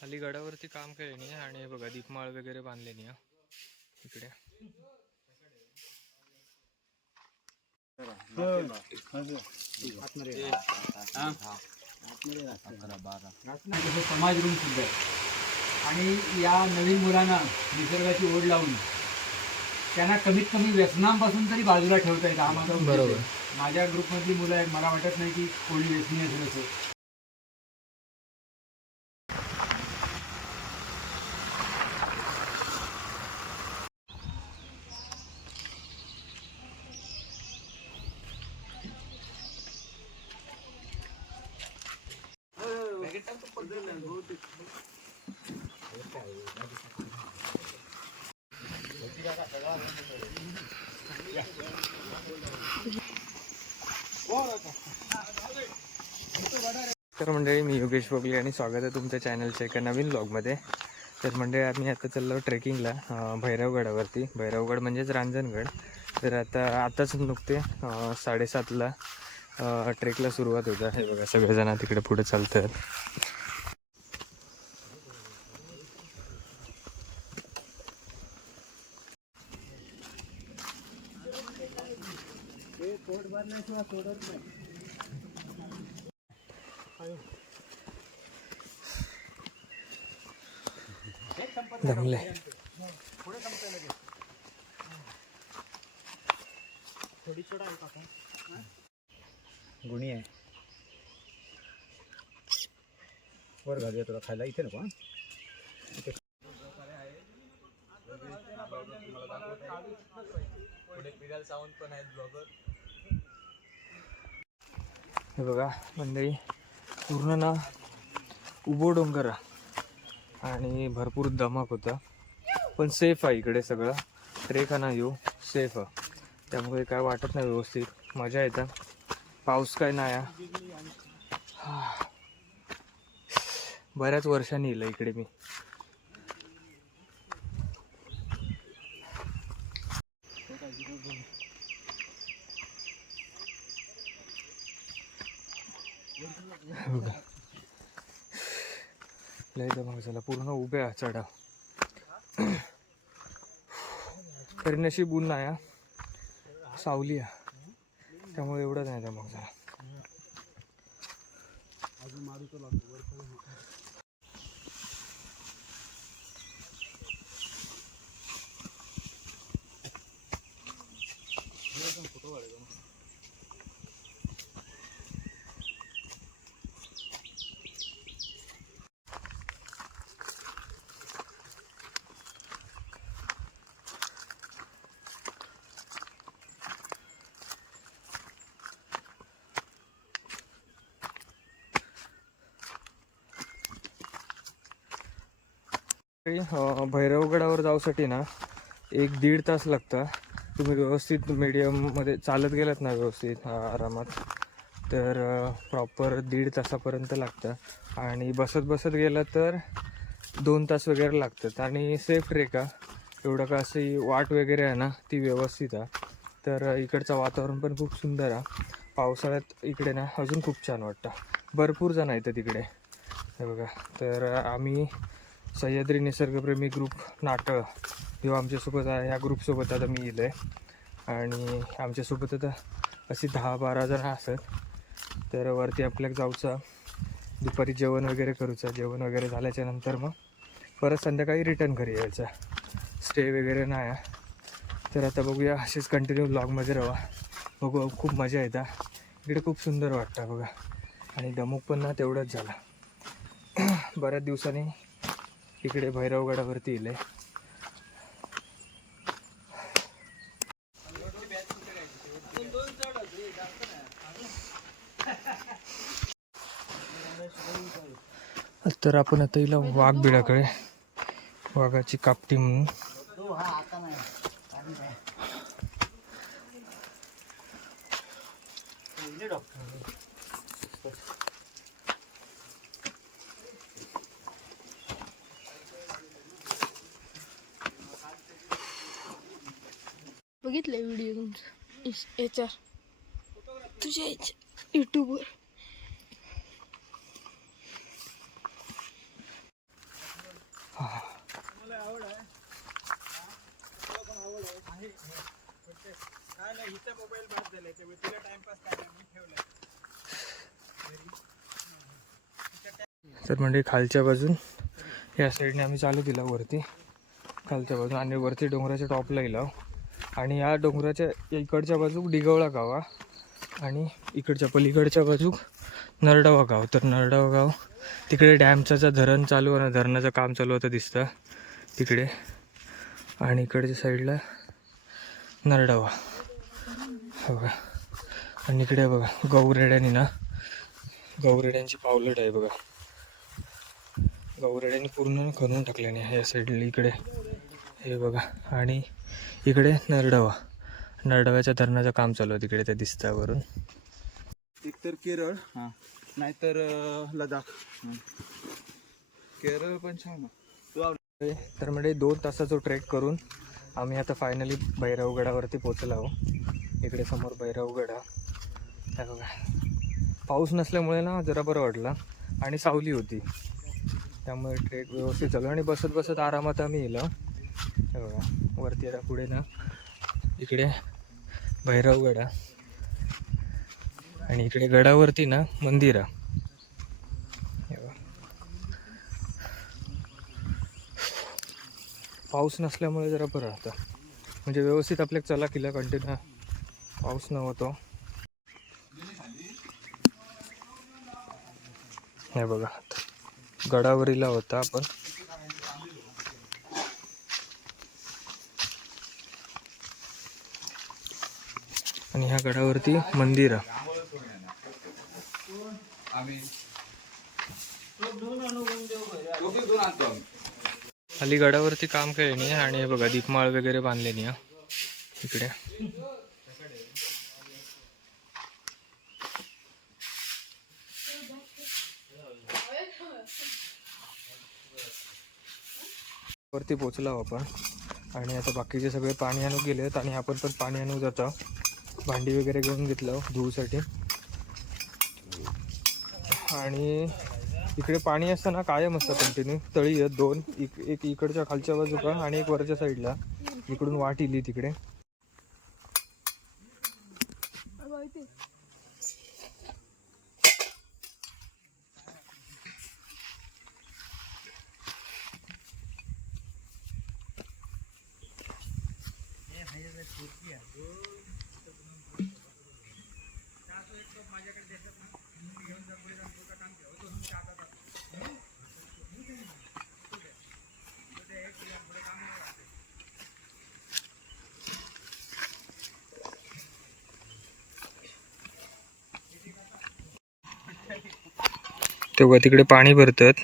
खाली गडावरती काम केले नाही आणि बघा दीपमाळ वगैरे बांधले नाही इकडे. समाज रूम सुद्धा आहे आणि या नवीन मुलांना निसर्गाची ओढ लावून त्यांना कमीत कमी व्यसनांपासून तरी बाजूला ठेवता येतं. हा माझा बरोबर. माझ्या ग्रुपमधली मुलं आहेत, मला वाटत नाही की कोणी व्यसनी असेल असं. तर मंडळी, मी योगेश बोगले आणि स्वागत आहे तुमच्या चॅनलच्या एका नवीन व्लॉगमध्ये. तर मंडळी, आम्ही आता चाललो ट्रेकिंगला भैरवगडावरती. भैरवगड म्हणजेच रांजणगड. तर आताच नुकते 7:30ला ट्रेकला सुरुवात होतं. हे बघा सगळेजण तिकडे पुढे चालतात. दमले. गुणी आहे वर घालूया तुला खायला. इथे नको. हे बघा मंडळी, पूर्ण ना उभो डोंगर आणि भरपूर दमक होता, पण सेफ आहे इकडे सगळं. ट्रेक ना येऊ सेफ आहे, त्यामुळे काय वाटत नाही, व्यवस्थित मजा येतं. पाऊस काय नाही. बऱ्याच वर्षांनी येईल इकडे मी. लय दमक झाला, पूर्ण उभ्या चढा. तरी नशीब ऊन नाही, सावली आहे, त्यामुळे एवढं नाही दमक झाला. भैरवगडावर जाऊसाठी ना 1-1.5 तास लागतं. तुम्ही व्यवस्थित मीडियममध्ये चालत गेलात ना व्यवस्थित आरामात, तर प्रॉपर 1.5 तासापर्यंत लागतं. आणि बसत बसत गेलं तर 2 तास वगैरे लागतात. आणि सेफ ट्रेक आहे, एवढं का अशी वाट वगैरे आहे ना ती व्यवस्थित आहे. तर इकडचं वातावरण पण खूप सुंदर आहे. पावसाळ्यात इकडे ना अजून खूप छान वाटतं. भरपूर जण येतात तिकडे. हे बघा, तर आम्ही सह्याद्री निसर्गप्रेमी ग्रुप नाटळ जेव्हा आमच्यासोबत आहे, ह्या ग्रुपसोबत आता मी येलो आहे. आणि आमच्यासोबत आता अशी 10-12 जण असतात. तर वरती आपल्याला जाऊचं, दुपारी जेवण वगैरे करूचं. जेवण वगैरे झाल्याच्या नंतर मग परत संध्याकाळी रिटर्न घरी यायचं. स्टे वगैरे नाही आहे. तर आता बघूया, असेच कंटिन्यू व्लॉगमध्ये राहा. बघू, खूप मजा येतं इकडे, खूप सुंदर वाटतं बघा. आणि दमूक पण ना तेवढंच झालं. बऱ्याच दिवसांनी इकडे भैरवगडावरती येईल. तर आपण आता हिला वाघबिळाकडे, वाघाची कापटी म्हणून. बघितलंय व्हिडिओ तुमचा याच्या तुझ्या यूट्यूबवर. तर म्हणजे खालच्या बाजून या साईडने आम्ही चालू दिला वरती खालच्या बाजून आणि वरती डोंगराच्या टॉपला गेलो आणि या डोंगराच्या इकडच्या बाजूक डिगवळा गावा आणि इकडच्या पलीकडच्या बाजूक नरडावा गाव. तर नरडावा गाव तिकडे डॅमचं धरण चालू आहे ना, धरणाचं काम चालू होतं दिसतं तिकडे आणि इकडच्या साईडला नरडावा बघा. आणि इकडे बघा गौरेड्यानी ना, गौरेड्यांची पावलट आहे बघा. गौरेड्यांनी पूर्ण खणून टाकल्याने या साईडला इकडे हे बघा. आणि इकडे नरडावा, नरडाव्याच्या धरणाचं काम चालू आहे तिकडे ते दिसतं वरून. एकतर केरळ नाहीतर लडाख. केरळ पण छान आहे. तर म्हणजे 2 तासाचा ट्रेक करून आम्ही आता फायनली भैरवगडावरती पोचलो आहो. इकडे समोर भैरवगड आहे बघा. पाऊस नसल्यामुळे ना जरा बरं वाटलं आणि सावली होती त्यामुळे ट्रेक व्यवस्थित चालू आणि बसत बसत आरामात आम्ही येलो हे बघा. वरती आता पुढे ना इकडे भैरवगड आणि इकडे गडावरती ना मंदिर आहे. पाऊस नसल्यामुळे जरा बरं राहतं म्हणजे व्यवस्थित आपल्याला चला केला कंटिन्यू पाऊस नव्हतो. हे बघा गडावरीला होता आपण. आणि ह्या गडावरती मंदिर आहे. खाली गडावरती काम केले नाही आणि हे बघा दीपमाळ वगैरे बांधले नाही इकडे. वरती पोचलो आपण आणि आता बाकीचे सगळे पाणी आणू गेलेत आणि आपण पण पाणी आणू जातो. भांडी वगैरे घेऊन घेतलं धुवूसाठी. आणि इकडे पाणी असताना कायम असतं कंटिन्यू. तळी आहेत 2, एक इकडच्या खालच्या बाजूला आणि एक वरच्या साईडला. इकडून वाट इली तिकडे. तेव्हा तिकडे पाणी भरतात.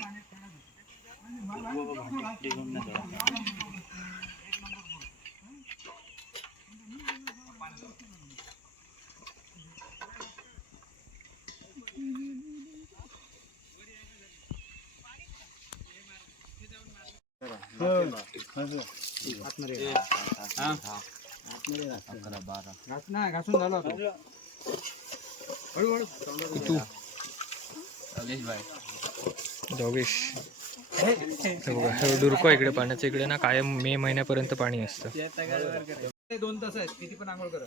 घासून झालं तू जोगेश डुरको इकडे पाण्याचं. इकडे ना कायम मे महिन्यापर्यंत पाणी असतं. 2 तास आहेत किती पण आंघोळ करा.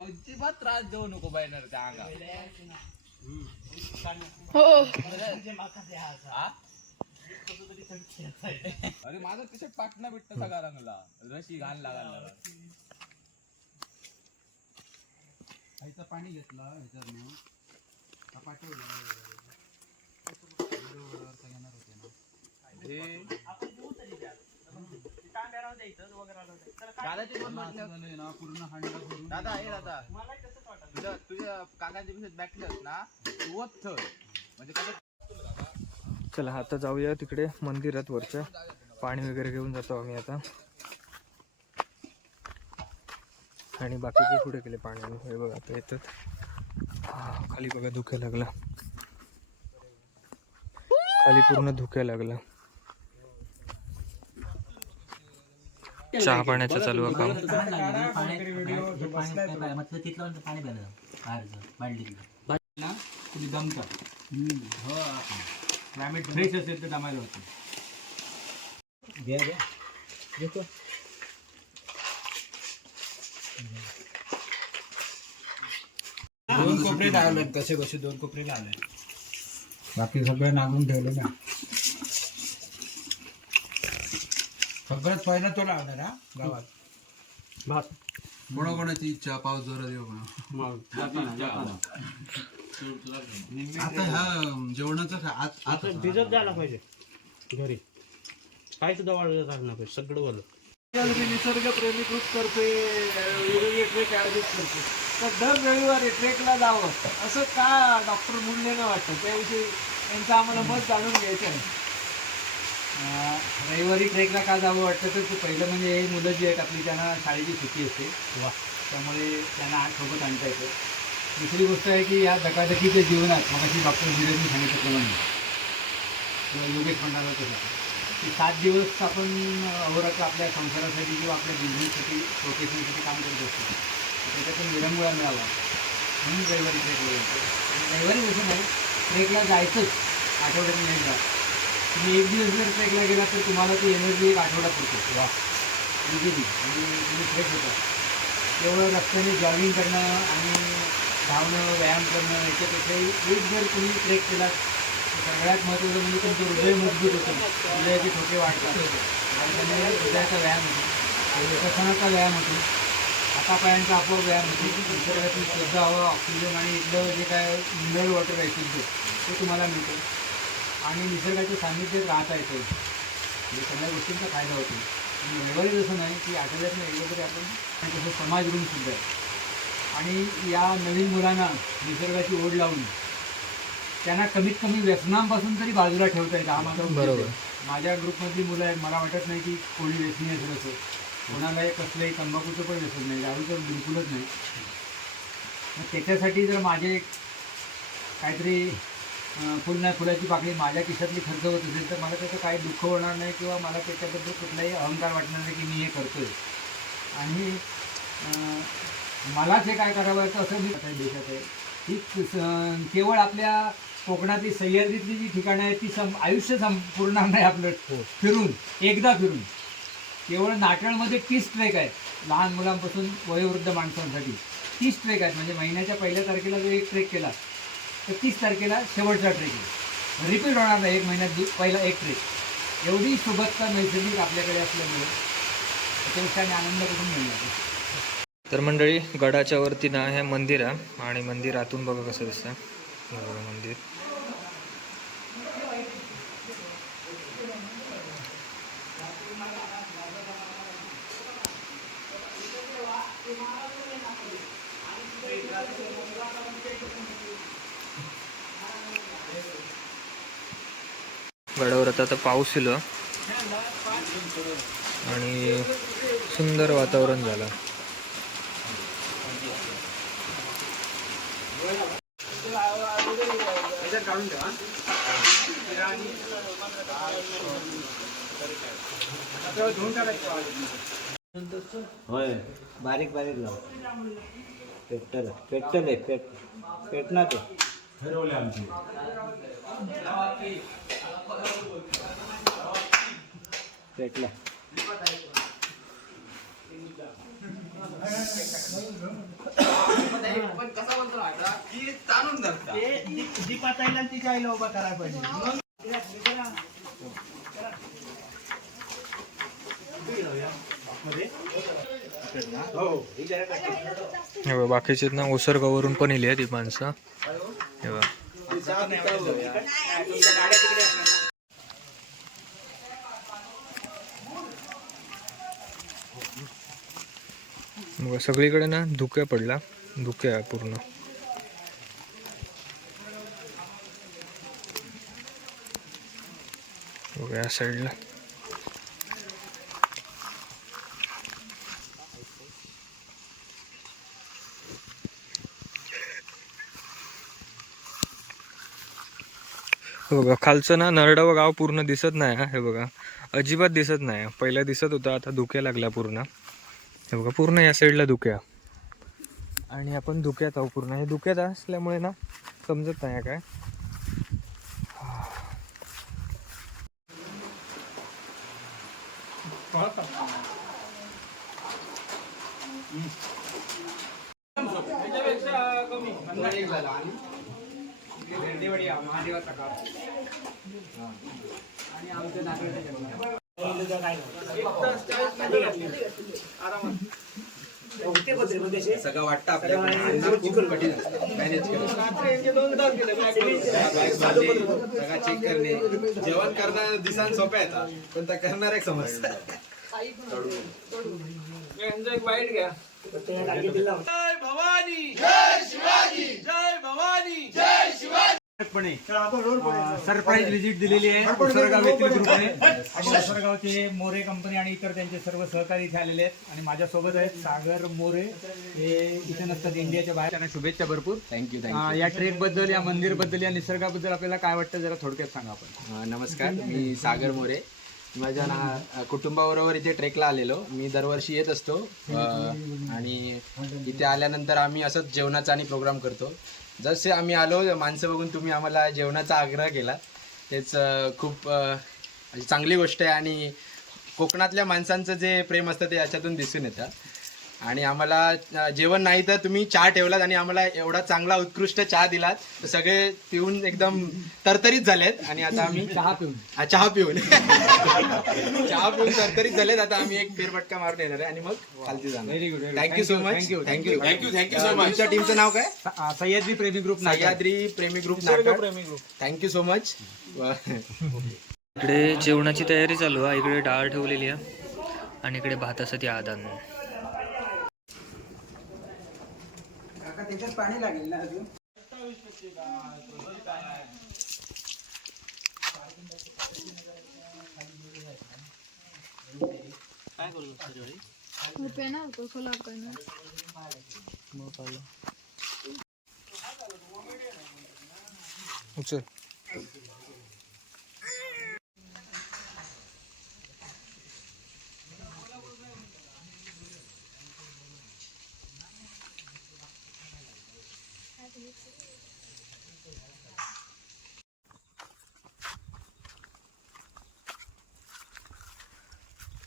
अजिबात त्रास देऊ नको बॅनर त्या अंगा. अरे माझं तिथे पाटणा बिट्ट सगळा रंगला रशी घाण लागायला. आईचं पाणी घेतलं ह्याच्यातनं पूर्ण हांडा भरून. दादा हे दादा तुझ्या काकांच्या पिशवीत बॅटरी ना वत म्हणजे कसं. चला आता जाऊया तिकडे मंदिरात वरच्या. पाणी वगैरे घेऊन जातो आम्ही आता. आणि बाकीचे पुढे गेले पाणी. हे बघा आता येतात. खाली बघा धुक्या लागला. खाली पूर्ण धुक्या लागला. चहा पाण्याचं चालू आहे काम. ना तुम्ही दमता क्लायमेट फ्रेश असेल तर दमायला होतं. दोन कोपरे लावले कसे कसे 2 कोपरे लावले. बाकी सगळं नागून ठेवलं ना. सगळ्यात पहिला तो लावणार हा गावात. कोणाकोणाची इच्छा पाऊस जोरात येऊ आता ह्या जेवणाचं आता भिजत जायला पाहिजे घरी, काय सुद्धा वाढलं नाही पाहिजे, सगळं वालं. मी निसर्ग प्रेमीकृत करते, वेगवेगळे ट्रेक आयोजित करते, तर दर रविवारी ट्रेकला जावं असं का डॉक्टर मुंडेंना वाटतं, त्याविषयी त्यांचं आम्हाला मत जाणून घ्यायचं आहे. रविवारी ट्रेकला का जावं वाटतं तर ते पहिलं म्हणजे हे मुलं जी आहेत आपली त्यांना शाळेची सुट्टी असते, त्यामुळे त्यांना सोबत आणता येतं. दुसरी गोष्ट आहे की या धकाधकीच्या जीवनात मगाशी डॉक्टर मुंडेंनी सांगितल्याप्रमाणे किंवा योगेश म्हणाला तसं की 7 दिवस आपण अहोरात्र आपल्या संसारासाठी किंवा आपल्या बिझनेससाठी प्रोफेशनसाठी काम करत असतो, त्याच्यातून विरंगुळा मिळावा म्हणून रविवारी ट्रेकला जायचं. रविवारी जसं नाही, ट्रेकला जायचंच आठवड्यातून एकदा. तुम्ही 1 दिवस जर ट्रेकला गेला तर तुम्हाला ती एनर्जी 1 आठवडा पुरतो वा इझिली, आणि तुम्ही फ्रेश होता. तेवढं रस्त्याने जॉगिंग करणं आणि धावणं, व्यायाम करणं याच्यापेक्षाही एक जर तुम्ही ट्रेक केला सगळ्यात महत्त्वाचं म्हणजे तुमचं हृदय मजबूत होतं, हृदयाचे ठोके वाढतात आणि त्याने हृदयाचा व्यायाम होतो, श्वसनाचा व्यायाम होतो, हातापायांचा आपोआप व्यायाम होतो, निसर्गातील शुद्ध हवा, ऑक्सिजन आणि इथलं जे काय मिनरल वॉटर आहे ते तुम्हाला मिळतं आणि निसर्गाच्या सान्निध्यात राहता येतं. म्हणजे सगळ्या गोष्टींचा फायदा होतो. आणि रविवारी जसं नाही की आठवड्यातनं एकदा तरी आपण तसं समाज रूम सुद्धा आहे. आणि या नवीन मुलांना निसर्गाची ओढ लावून त्यांना कमीत कमी व्यसनांपासून तरी बाजूला ठेवता येतं, हा माझा उद्देश आहे. माझ्या ग्रुपमधली मुलं आहेत, मला वाटत नाही की कोणी व्यसनी असेल असं, कोणालाही कसलंही तंबाखूचं पण व्यसन नाही, दारूचं बिलकुलच नाही. मग त्याच्यासाठी जर माझे काहीतरी फुल नाही फुलाची पाकळी माझ्या खिशातली खर्च होत असेल तर मला त्याचं काही दुःख होणार नाही किंवा मला त्याच्याबद्दल कुठलाही अहंकार वाटणार नाही की मी हे करतो आहे. आणि मलाच हे काय करावं आहे असं मी देशात आहे ही केवळ आपल्या कोकणातली सह्याद्रीतली जी ठिकाणं आहेत ती आयुष्य संपूर्ण नाही आपलं फिरून एकदा फिरून. केवळ नाटळमध्ये 30 ट्रेक आहेत लहान मुलांपासून वयोवृद्ध माणसांसाठी. 30 ट्रेक आहेत, म्हणजे महिन्याच्या 1 तारखेला जो एक ट्रेक केला तर 30 तारखेला शेवटचा ट्रेक आहे. रिपीट होणार नाही 1 महिन्यात पहिला एक ट्रेक. एवढी सोबतता नैसर्गिक आपल्याकडे असल्यामुळे त्यापेक्षा आनंद कुठून मिळणार. तर मंडळी, गडाच्या वरती ना हे मंदिर आहे आणि मंदिर आतून बघा कसं दिसतं. मंदिर गडावर आता पाऊस येलो आणि सुंदर वातावरण झालं. होय, बारीक बारीक लाव. पेटल आहे पेटणार ते ठरवले आमची. पेटला पण कसा बोलतो आता की ताणून धरता दीपाताईला तिच्या आईला उभा करायला पाहिजे. बाकीचे ना ओसरगावरून पण इली आहे ती माणसं. मग सगळीकडे ना धुके पडला, धुके आहे पूर्ण. या साईडला हे बघा खालचं ना नरडव गाव पूर्ण दिसत नाही हा. हे बघा अजिबात दिसत नाही. पहिला दिसत होता, आता धुक्या लागला पूर्ण. हे बघा पूर्ण या साईडला धुक्या, आणि आपण धुक्यात आहोत पूर्ण. हे धुक्यात असल्यामुळे ना समजत नाही काय. सगळं वाटतं आपल्याला खूप कठीण असतं मॅनेज सगळं चेक करणे. जेवण करणं दिसायला सोप्या येतात, पण त्या करणार एक समस्या. वाईट घ्या. जय भवानी जय शिवाजी, जय भवानी जय शिवाजी. सरप्राईज विजिट दिलेली आहे उसरगाव येथील ग्रुपने, आणि उसरगावचे मोरे कंपनी आणि इतर त्यांचे सर्व सहकारी इथे आलेले आहेत. आणि माझ्यासोबत आहेत सागर मोरे, हे इथे नसतात, इंडियाच्या बाहेर. त्यांना शुभेच्छा भरपूर. थँक्यू या ट्रेक बद्दल, या मंदिर बद्दल, या निसर्गाबद्दल आपल्याला काय वाटतं जरा थोडक्यात सांगा आपण. नमस्कार, मी सागर मोरे. माझ्या कुटुंबाबरोबर इथे ट्रेकला आलेलो. मी दरवर्षी येत असतो, आणि इथे आल्यानंतर आम्ही असंच जेवणाचा आणि प्रोग्राम करतो. जसे आम्ही आलो, माणसं बघून तुम्ही आम्हाला जेवणाचा आग्रह केला, तेच खूप चांगली गोष्ट आहे. आणि कोकणातल्या माणसांचं जे प्रेम असतं ते याच्यातून दिसून येतं. आणि आम्हाला जेवण नाही तर तुम्ही चहा ठेवलात, आणि आम्हाला एवढा चांगला उत्कृष्ट चहा दिलात, तर सगळे पिऊन एकदम तरतरीत झालेत. आणि आता आम्ही चहा पिऊन चहा पिऊन तरतरीत झालेत. आता आम्ही एक फेरफटका मारून येणार आहे, आणि मग खालती जाणार. Very good. Thank you so much. Thank you so much. तुमच्या टीमचं नाव काय? सह्याद्री प्रेमी ग्रुप. सह्याद्री प्रेमी ग्रुप. Thank you so much. इकडे जेवणाची तयारी चालू आहे. इकडे डाळ ठेवलेली आहे, आणि इकडे भातासाठी आदान. त्याच्यात पाणी लागेल ना अजून. उचल.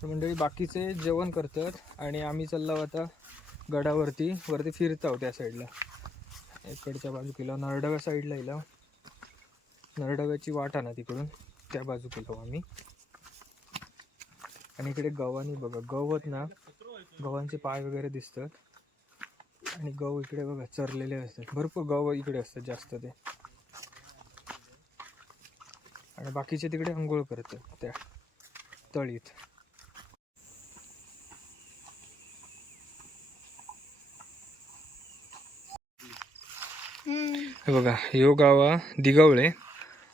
मंडळी बाकीचे जेवण करतात, आणि आम्ही चाललो आता गडावरती फिरत आहोत. त्या साईडला इकडच्या बाजू केला, नरडव्या साईडला येला, नरडव्याची वाट आहे ना तिकडून त्या बाजू केलो आम्ही. आणि इकडे गव्हाणी बघा, गवत ना, गव्हांचे पाय वगैरे दिसतात. आणि गहू इकडे बघा चरलेले असतात, भरपूर गहू इकडे असतात जास्त ते. आणि बाकीचे तिकडे अंघोळ करतात त्या तळीत. हे बघा, ह्यो गावा दिगवळे,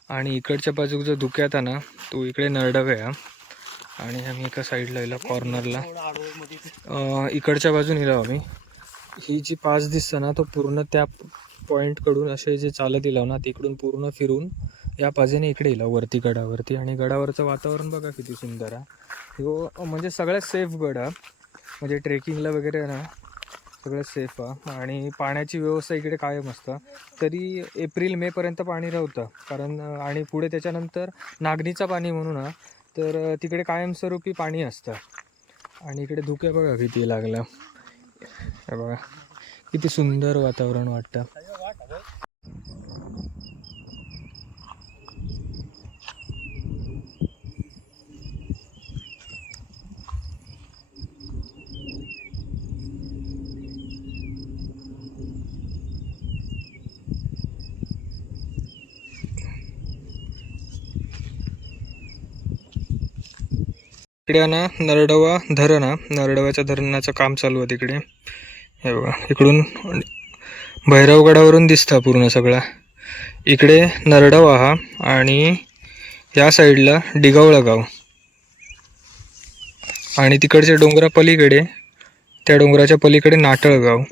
आणि इकडच्या बाजूचा धुक्यात ना तो इकडे नरडवे आहे. आणि आम्ही एका साईडला येला कॉर्नरला, इकडच्या बाजून येलो आम्ही. ही जी पाच दिसतं ना तो पूर्ण त्या पॉईंटकडून असे जे चालत येलो ना तिकडून पूर्ण फिरून या बाजूने इकडे येला वरती गडावरती. आणि गडावरचं वातावरण बघा किती सुंदर आहे. ह्यो म्हणजे सगळ्यात सेफ गड आहे, म्हणजे ट्रेकिंगला वगैरे ना सगळं सेफ आहे. आणि पाण्याची व्यवस्था इकडे कायम असतं. तरी एप्रिल मे पर्यंत पाणी राहतं, कारण आणि पुढे त्याच्यानंतर नागणीचं पाणी म्हणून ना, तर तिकडे कायमस्वरूपी पाणी असतं. आणि इकडे धुके बघा किती लागला. हे बघा किती सुंदर वातावरण वाटतं. इकडे ना नरडवा धरण आहे, नरडव्याच्या धरणाचं काम चालू आहे तिकडे. हे बघा इकडून भैरवगडावरून दिसतं पूर्ण सगळा. इकडे नरडवा हा, आणि या साईडला डिगवळा गाव, आणि तिकडच्या डोंगरा पलीकडे, त्या डोंगराच्या पलीकडे नाटळ गाव.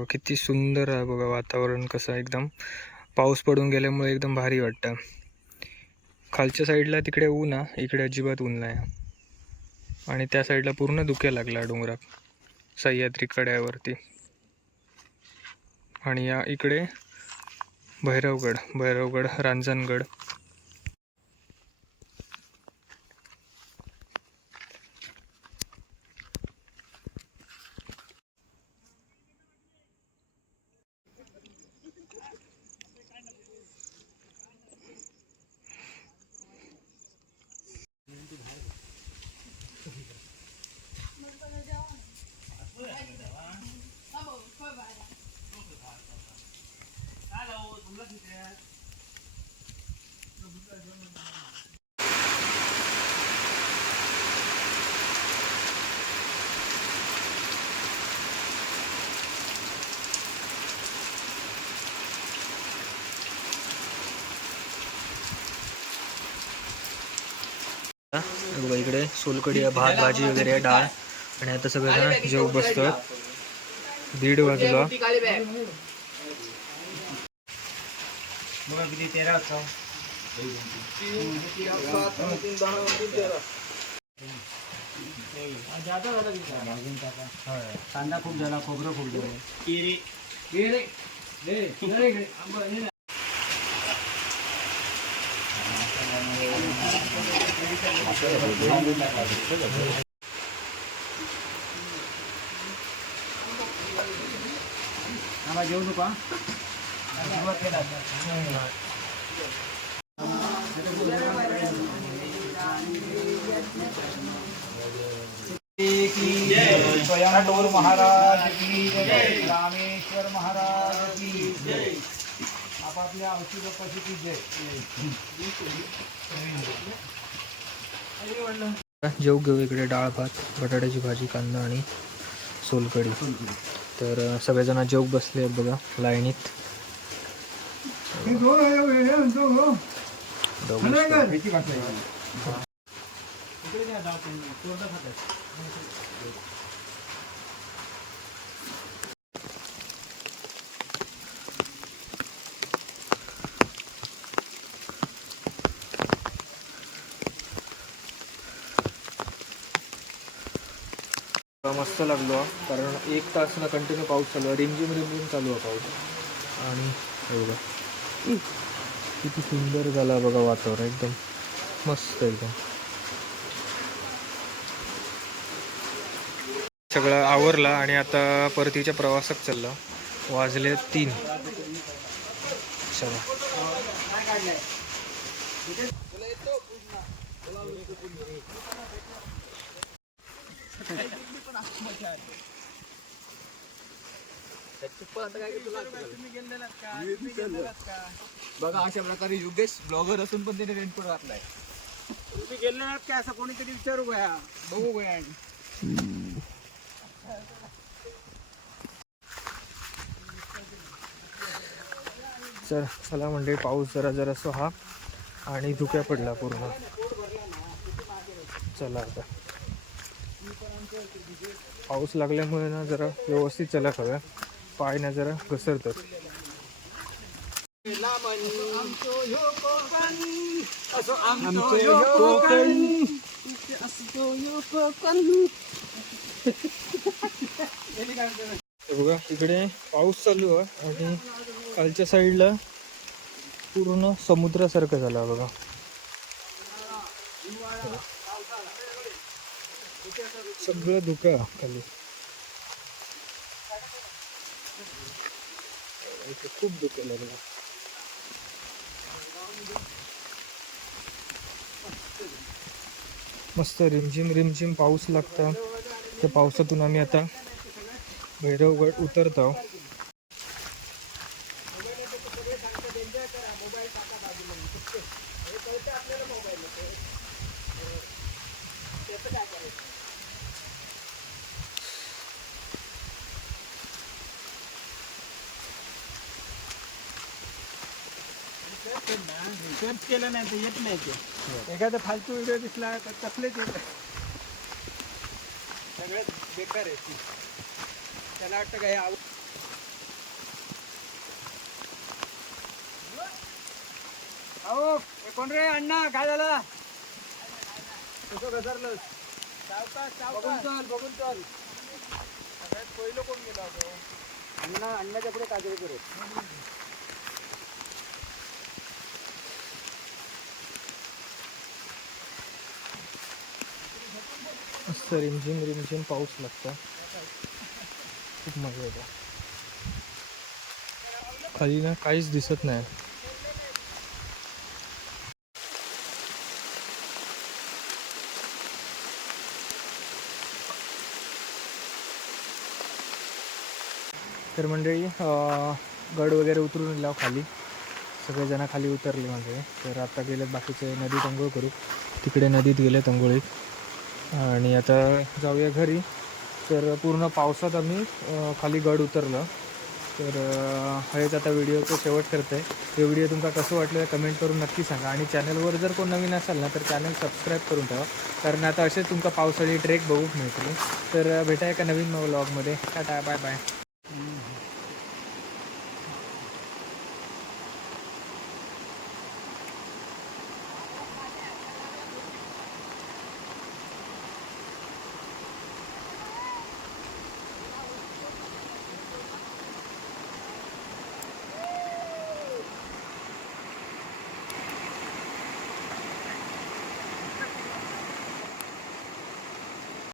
बघा किती सुंदर आहे बघा वातावरण कसं एकदम पाऊस पडून गेल्यामुळे एकदम भारी वाटतं. खालच्या साईडला तिकडे ऊन आहे, इकडे अजिबात ऊन नाही. आणि त्या साईडला पूर्ण धुके लागला डोंगरात सह्याद्री कड्यावरती. आणि या इकडे भैरवगड रांजणगड. बघा इकडे सोलकढी आहे, भात भाजी वगैरे आहे, डाळ. आणि आता सगळेजण जेव बसतात 1:30 वाजला. बघा किती 13 वाजता. कांदा खूप झाला, खोबरं खूप झालं. आम्हाला जेवू नका. सुरुवात केला. स्वयंभूर महाराज की जय, रामेश्वर महाराज की जय, आपापल्या औषध पशी जय. जेव घेऊ. इकडे डाळ भात बटाट्याची भाजी कांदा आणि सोलकढी. तर सगळेजण जेव बसले आहेत बघा लाईनीत. मस्त लागलो कारण 1 तास ना कंटिन्यू पाऊस चालू आहे. रिमझिम चालू आहे पाऊस. आणि हे बघा किती सुंदर झाला बघा वातावरण एकदम मस्त एकदम. सगळं आवरला आणि आता परतीच्या प्रवासात चालला. वाजले 3. चला बघा अशा प्रकारे योगेश ब्लॉगर असून पण त्याने रेनकोट घातलाय. तुम्ही गेले नाहीत काय असं कोणीतरी विचारू गया बघू गया. चला म्हणजे पाऊस जरा हा आणि धुक्या पडला पूर्ण. चला आता पाऊस लागल्यामुळे ना जरा व्यवस्थित चला हव्या. पाय ना जरा घसरतात. बघा इकडे पाऊस चालू आहे आणि खालच्या साईडला पूर्ण समुद्रासारखं झाला बघा. सगळं धुका खाली. खूप धुका लागला. मस्त रिमझिम पाऊस लागता. त्या पावसातून आम्ही आता भैरवगड उतरत आहोत. सर्च केलं नाही तर येत नाही ते. एखादा फालतू व्हिडिओ दिसला तर तसलेच येत. सगळ्यात बेकार आहे ती. त्याला वाटतं काय कोण रे अण्णा काय झालं कसं घसरलं बघून चल बघून चल पहिलं कोण गेला होतो अण्णाच्या पुढे काजळी करत मस्त रिमझिम रिमझिम पाऊस लागतो. खूप मजा येते. खाली ना काहीच दिसत नाही. तर मंडळी गड वगैरे उतरून गेला खाली. सगळेजण खाली उतरले म्हणजे. तर आता गेलेत बाकीचे नदीत अंघोळ करू. तिकडे नदीत गेलेत अंघोळीत आणि आता जाऊया घरी. तर पूर्ण पावसात आम्ही खाली गड उतरलं. तर हेच आता व्हिडिओचं शेवट करतो आहे. हे व्हिडिओ तुमचा कसं वाटलं कमेंट करून नक्की सांगा. आणि चॅनलवर जर कोण नवीन असाल ना तर चॅनल सबस्क्राईब करून ठेवा. कारण आता असेच तुमचा पावसाळी ट्रेक बघूक मिळतील. तर भेटा एका नवीन व्लॉगमध्ये. Tata bye bye.